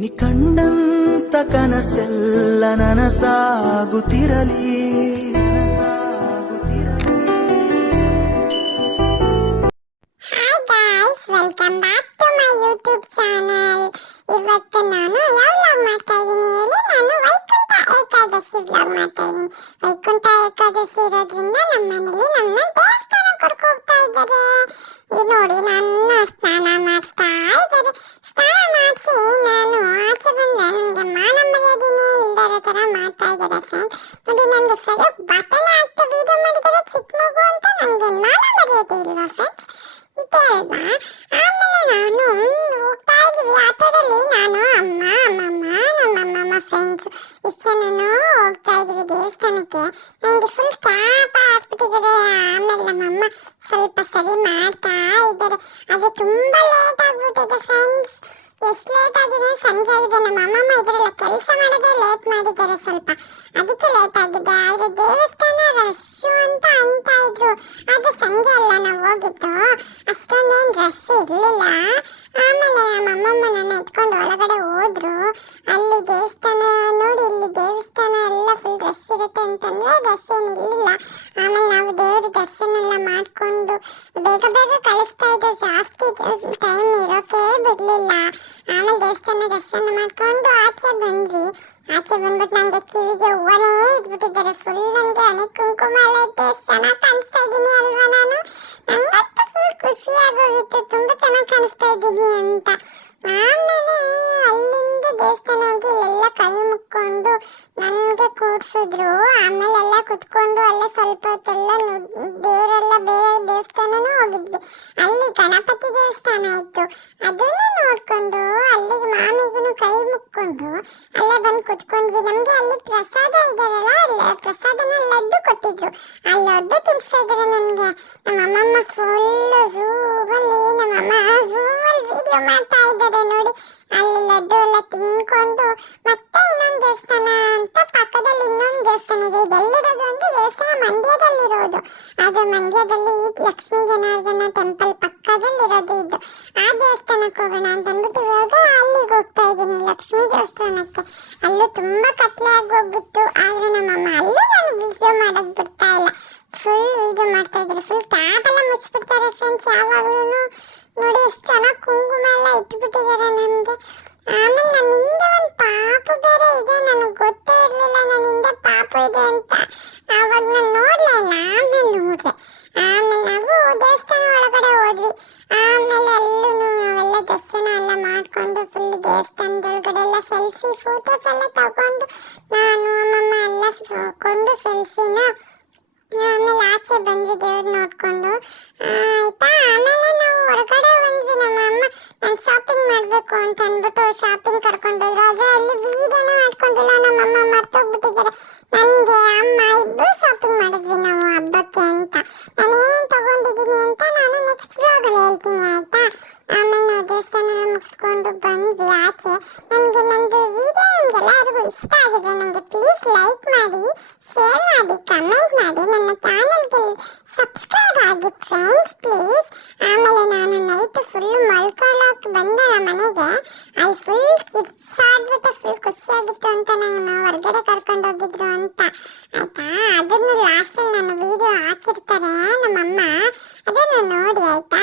ನಿ ಕಂಡಂತ ಕನಸೆಲ್ಲ ನನಸಾಗುತ್ತಿರಲಿ. Hi guys, welcome back to my YouTube channel. ಇವತ್ತು ನಾನು ಯಾವ ವ್ಲಾಗ್ ಮಾಡ್ತಾ ಇದ್ದೀನಿ ಹೇಳಿ? ನಾನು ವೈಕುಂಠ ಏಕಾದಶಿ ವ್ಲಾಗ್ ಮಾಡ್ತಾ ಇದ್ದೀನಿ. ವೈಕುಂಠ ಏಕಾದಶಿ ಇರೋದ್ರಿಂದ ನಮ್ಮ ಮನೇಲಿ ನಮ್ಮನ್ನ ದೇವಸ್ಥಾನ ಕರ್ಕೊ ಹೋಗ್ತಾ ಇದ್ದಾರೆ. ಈಗ ನೋಡಿ ನನ್ನ ಸ್ನಾನ ಮಾಡಿಸ್ತಾ ಇದ್ದಾರೆ. ಸ್ನಾನ ಮಾಡಿಸಿ ನಾನು ಆಚೆ ಬಂದ್ರೆ ನನಗೆ ಮಾನ ಮರ್ಯಾದೆನೇ ಇಲ್ದಿರೋ ಥರ ಮಾಡ್ತಾ ಇದ್ದಾರೆ ಫ್ರೆಂಡ್ಸ್. ನೋಡಿ ನನಗೆ ಸರಿಯಾಗಿ ಬಟನ್ ಹಾಕ್ತಾ ವಿಡಿಯೋ ಮಾಡಿದರೆ ಚಿಕ್ಕ ಮಗು ಅಂತ ನನಗೆ ಮಾನ ಮರ್ಯಾದೆ ಇಲ್ವಾ ಫ್ರೆಂಡ್ಸ್? ಇದೆ ಅಲ್ವಾ? ಆಮೇಲೆ ನಾನು ಹೋಗ್ತಾ ಇದ್ದೀವಿ ಆಟೋದಲ್ಲಿ, ನಾನು ಅಮ್ಮ ನಮ್ಮಮ್ಮ ಫ್ರೆಂಡ್ಸ್ ಇಷ್ಟು ಜನನು ಹೋಗ್ತಾ ಇದ್ದೀವಿ ದೇವಸ್ಥಾನಕ್ಕೆ. ನನಗೆ ಫುಲ್ ಕ್ಯಾಪ್ ಹಾಕ್ಬಿಟ್ಟಿದ್ದಾರೆ. ಆಮೇಲೆ ನಮ್ಮಮ್ಮ ಸ್ವಲ್ಪ ಸರಿ ಮಾಡ್ತಾ ಇದ್ದಾರೆ. ಅದು ತುಂಬ ಲೇಟ್ ಆಗ್ಬಿಟ್ಟಿದೆ ಫ್ರೆಂಡ್ಸ್. ಎಷ್ಟು ಲೇಟ್ ಆಗಿದೆ? ಸಂಜೆ ಆಗಿದೆ. ನಮ್ಮ ಅಮ್ಮಮ್ಮ ಇದರೆಲ್ಲ ಕೆಲಸ ಮಾಡೋದೇ ಲೇಟ್ ಮಾಡಿದ್ದಾರೆ ಸ್ವಲ್ಪ, ಅದಕ್ಕೆ ಲೇಟ್ ಆಗಿದೆ. ಆದರೆ ದೇವಸ್ಥಾನ ರಶ್ಶು ಅಂತ ಇದ್ರು. ಆದರೆ ಸಂಜೆ ಅಲ್ಲ ನಾವು ಹೋಗಿದ್ದು, ಅಷ್ಟೊಂದೇನು ರಶ್ ಇರಲಿಲ್ಲ. ಆಮೇಲೆ ನಮ್ಮ ಅಮ್ಮಮ್ಮ ನನ್ನ ಎತ್ಕೊಂಡು ಒಳಗಡೆ ಹೋದ್ರು. ಅಲ್ಲಿ ದೇವಸ್ಥಾನ ನೋಡಿ, ಇಲ್ಲಿ ದೇವಸ್ಥಾನ ಎಲ್ಲ ಫುಲ್ ರಶ್ ಇರುತ್ತೆ ಅಂತಂದ್ರೆ ರಶ್ ಏನಿರಲಿಲ್ಲ. ಆಮೇಲೆ ನಾವು ದೇವರ ದರ್ಶನ ಎಲ್ಲ ಮಾಡಿಕೊಂಡು ಬೇಗ ಬೇಗ ಕಳಿಸ್ತಾ ಇದ್ರು, ಜಾಸ್ತಿ ಟೈಮ್ ಇರೋಕೆ ಬಿಡಲಿಲ್ಲ. ಆಮೇಲೆ ದೇವಸ್ಥಾನ ದರ್ಶನ ಮಾಡ್ಕೊಂಡು ಆಚೆ ಬಂದ್ವಿ. ಆಚೆ ಬಂದ್ಬಿಟ್ಟು ನನಗೆ ಕಿವಿಗೆ ಹೂವನೇ ಇಟ್ಬಿಟ್ಟಿದ್ದಾರೆ ಫುಲ್. ನನಗೆ ಹಣೆ ಕುಂಕುಮ ಎಲ್ಲ ಇಟ್ಟು ಎಷ್ಟು ಚೆನ್ನಾಗಿ ಕಾಣಿಸ್ತಾ ಇದ್ದೀನಿ ಅಲ್ವಾ? ನಂಗಂತೂ ಫುಲ್ ಖುಷಿ ಆಗೋಗಿತ್ತು, ತುಂಬ ಚೆನ್ನಾಗಿ ಕಾಣಿಸ್ತಾ ಇದ್ದೀನಿ ಅಂತ. ಆಮೇಲೆ ಅಲ್ಲಿಂದ ದೇವಸ್ಥಾನ ಹೋಗಿ ಇಲ್ಲೆಲ್ಲ ಕೈ ಮುಕ್ಕೊಂಡು ನನಗೆ ಕೂಡ್ಸಿದ್ರು. ಆಮೇಲೆ ಎಲ್ಲ ಕುತ್ಕೊಂಡು ಅಲ್ಲೇ ಸ್ವಲ್ಪ ಹೊತ್ತೆಲ್ಲ ದೇವರೆಲ್ಲ ಬೇರೆ ದೇವಸ್ಥಾನನೂ ಹೋಗಿದ್ವಿ. ಅಲ್ಲಿ ಗಣಪತಿ ದೇವಸ್ಥಾನ ಇತ್ತು, ಅದನ್ನು ನೋಡ್ಕೊಂಡು ಅಲ್ಲಿಗೆ ಮಾಮಿಗೂ ಕೈ ಮುಕ್ಕೊಂಡು ಅಲ್ಲೇ ಬಂದು ಕುತ್ಕೊಂಡ್ವಿ. ನಮಗೆ ಅಲ್ಲಿ ಪ್ರಸಾದ ಇದಾರಲ್ಲ, ಅಲ್ಲೇ ಪ್ರಸಾದನ ಲಡ್ಡು ಕೊಟ್ಟಿದ್ರು. ಆ ಲಡ್ಡು ತಿನ್ನಿಸ್ತಾ ಇದ್ದಾರೆ ನನಗೆ. ನಮ್ಮಮ್ಮ ಫುಲ್ಲು ನಮ್ಮಮ್ಮ ಝೂಮಲ್ಲಿ ವಿಡಿಯೋ ಮಾಡ್ತಾ ಇದ್ದಾರೆ ನೋಡಿ. ಅಲ್ಲಿ ಲಡ್ಡು ಎಲ್ಲ ತಿನ್ಕೊಂಡು ಮತ್ತೆ ಇನ್ನೊಂದು ದೇವಸ್ಥಾನ ಅಂತ ಪಕ್ಕದಲ್ಲಿ ಇನ್ನೊಂದು ದೇವಸ್ಥಾನ ಇದೆ. ಇದೆಲ್ಲಿರೋದು ಅಂದ್ರೆ ದೇವಸ್ಥಾನ ಮಂಡ್ಯದಲ್ಲಿರೋದು. ಅದು ಮಂಡ್ಯದಲ್ಲಿ ಲಕ್ಷ್ಮೀ ಜನಾರ್ದನ ಟೆಂಪಲ್ ಪಕ್ಕದಲ್ಲಿರೋದು ಇದು. ಆ ದೇವಸ್ಥಾನಕ್ಕೆ ಹೋಗೋಣ ಅಂತ ಅಂದ್ಬಿಟ್ಟು ಇವಾಗ ಅಲ್ಲಿಗೆ ಹೋಗ್ತಾ ಇದ್ದೀನಿ, ಲಕ್ಷ್ಮೀ ದೇವಸ್ಥಾನಕ್ಕೆ. ಅಲ್ಲೂ ತುಂಬಾ ಕತ್ಲೆ ಆಗಿ ಹೋಗ್ಬಿಟ್ಟು, ಆದ್ರೆ ನಮ್ಮಮ್ಮ ಅಲ್ಲೂ ನಾನು ವಿಡಿಯೋ ಮಾಡೋದು ಬಿಡ್ತಾ ಇಲ್ಲ, ಫುಲ್ ವಿಡಿಯೋ ಮಾಡ್ತಾ ಇದ್ದಾರೆ. ಫುಲ್ ಕ್ಯಾಪ್ ಎಲ್ಲ ಮುಚ್ಚಿಬಿಡ್ತಾರೆ ಫ್ರೆಂಡ್ಸ್ ಯಾವಾಗಲೂ. ನೋಡಿ ಎಷ್ಟು ಚೆನ್ನಾಗಿ ಕುಂಕುಮ ಎಲ್ಲ ಇಟ್ಬಿಟ್ಟಿದ್ದಾರೆ ನಮಗೆ. ಆಮೇಲೆ ನನ್ನ ಹಿಂದೆ ಒಂದು ಪಾಪು ಬೇರೆ ಇದೆ, ನನಗೆ ಗೊತ್ತೇ ಇರಲಿಲ್ಲ ನನ್ನ ಹಿಂದೆ ಪಾಪು ಇದೆ ಅಂತ. ಆವಾಗ ನಾನು ನೋಡಲೇ ಇಲ್ಲ, ಆಮೇಲೆ ನೋಡಿದೆ. ಆಮೇಲೆ ನಾವು ದೇವಸ್ಥಾನ ಒಳಗಡೆ ಹೋದ್ವಿ. ಆಮೇಲೆ ಅಲ್ಲೂ ನಾವೆಲ್ಲ ದರ್ಶನ ಎಲ್ಲ ಮಾಡಿಕೊಂಡು ಫುಲ್ ದೇವಸ್ಥಾನದೊಳಗಡೆ ಎಲ್ಲ ಸೆಲ್ಫಿ ಫೋಟೋಸ್ ಎಲ್ಲ ತಗೊಂಡು ನಾನು ಅಮ್ಮಮ್ಮ ಎಲ್ಲ ತಗೊಂಡು ಸೆಲ್ಫಿನ. ಆಮೇಲೆ ಆಚೆ ಬಂದ್ವಿ ದೇವ್ರು ನೋಡ್ಕೊಂಡು ಆಯ್ತಾ. ಆಮೇಲೆ ನಾವು ಹೊರಗಡೆ ಬಂದ್ವಿ. ನಮ್ಮ ಅಮ್ಮ ನಾನು ಶಾಪಿಂಗ್ ಮಾಡಬೇಕು ಅಂತ ಅಂದ್ಬಿಟ್ಟು ಶಾಪಿಂಗ್ ಕರ್ಕೊಂಡೋದ್ರು. ಆದರೆ ಅಲ್ಲಿ ವೀಡಿಯೋನೇ ಮಾಡ್ಕೊಂಡಿಲ್ಲ, ನಮ್ಮಮ್ಮ ಮರ್ತೋಗ್ಬಿಟ್ಟಿದ್ದಾರೆ. ನನಗೆ ಅಮ್ಮ ಇಬ್ಬರು ಶಾಪಿಂಗ್ ಮಾಡಿದ್ವಿ ನಾವು ಹಬ್ಬಕ್ಕೆ ಅಂತ. ನಾನು ಏನೇನು ತಗೊಂಡಿದ್ದೀನಿ ಅಂತ ನಾನು ನೆಕ್ಸ್ಟ್ ವ್ಲಾಗಲ್ಲಿ ಹೇಳ್ತೀನಿ ಆಯ್ತಾ. ಆಮೇಲೆ ನಾವು ದೇವಸ್ಥಾನ ಮುಗಿಸ್ಕೊಂಡು ಬಂದ್ವಿ ಆಚೆ. ನನಗೆ ನಂದು ವಿಡಿಯೋ ನಿಮಗೆಲ್ಲರಿಗೂ ಇಷ್ಟ ಆಗಿದ್ರೆ ನನಗೆ ಪ್ಲೀಸ್ ಲೈಕ್ ಮಾಡಿ, ಶೇರ್ ಮಾಡಿ, ಕಮೆಂಟ್ ಮಾಡಿ, ನನ್ನ ಚಾನಲ್ಗೆ ಸಬ್ಸ್ಕ್ರೈಬ್ ಆಗಿ ಫ್ರೆಂಡ್ಸ್ ಪ್ಲೀಸ್. ಆಮೇಲೆ ನಾನು ನೈಟ್ ಫುಲ್ ಮಲ್ಕೊಳ್ಳೋಕೆ ಬಂದೆ ಮನೆಗೆ. ಅಲ್ಲಿ ಫುಲ್ ಕಿರ್ಚಾಡ್ಬಿಟ್ಟು ಫುಲ್ ಖುಷಿಯಾಗಿತ್ತು ಅಂತ ನಾನು ಹೊರಗಡೆ ಕರ್ಕೊಂಡು ಹೋಗಿದ್ರು ಅಂತ ಆಯ್ತಾ. ಅದನ್ನು ಲಾಸ್ಟಲ್ಲಿ ನಾನು ವಿಡಿಯೋ ಹಾಕಿರ್ತಾರೆ ನಮ್ಮಮ್ಮ, ಅದನ್ನು ನೋಡಿ ಆಯ್ತಾ.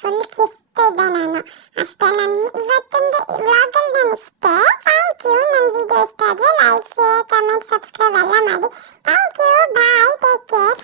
ಫುಲ್ ಕಿಸ್ತಿದ್ದೆ ನಾನು ಅಷ್ಟೇ. ನಾನು ಇವತ್ತೊಂದು ವ್ಲಾಗಲ್ಲಿ ನಾನು ಇಷ್ಟೇ. Thank you. ನನ್ನ ವಿಡಿಯೋ ಇಷ್ಟ ಆದರೆ ಲೈಕ್, ಶೇರ್, ಕಮೆಂಟ್, ಸಬ್ಸ್ಕ್ರೈಬ್ ಎಲ್ಲ ಮಾಡಿ. Thank you. Bye, take care.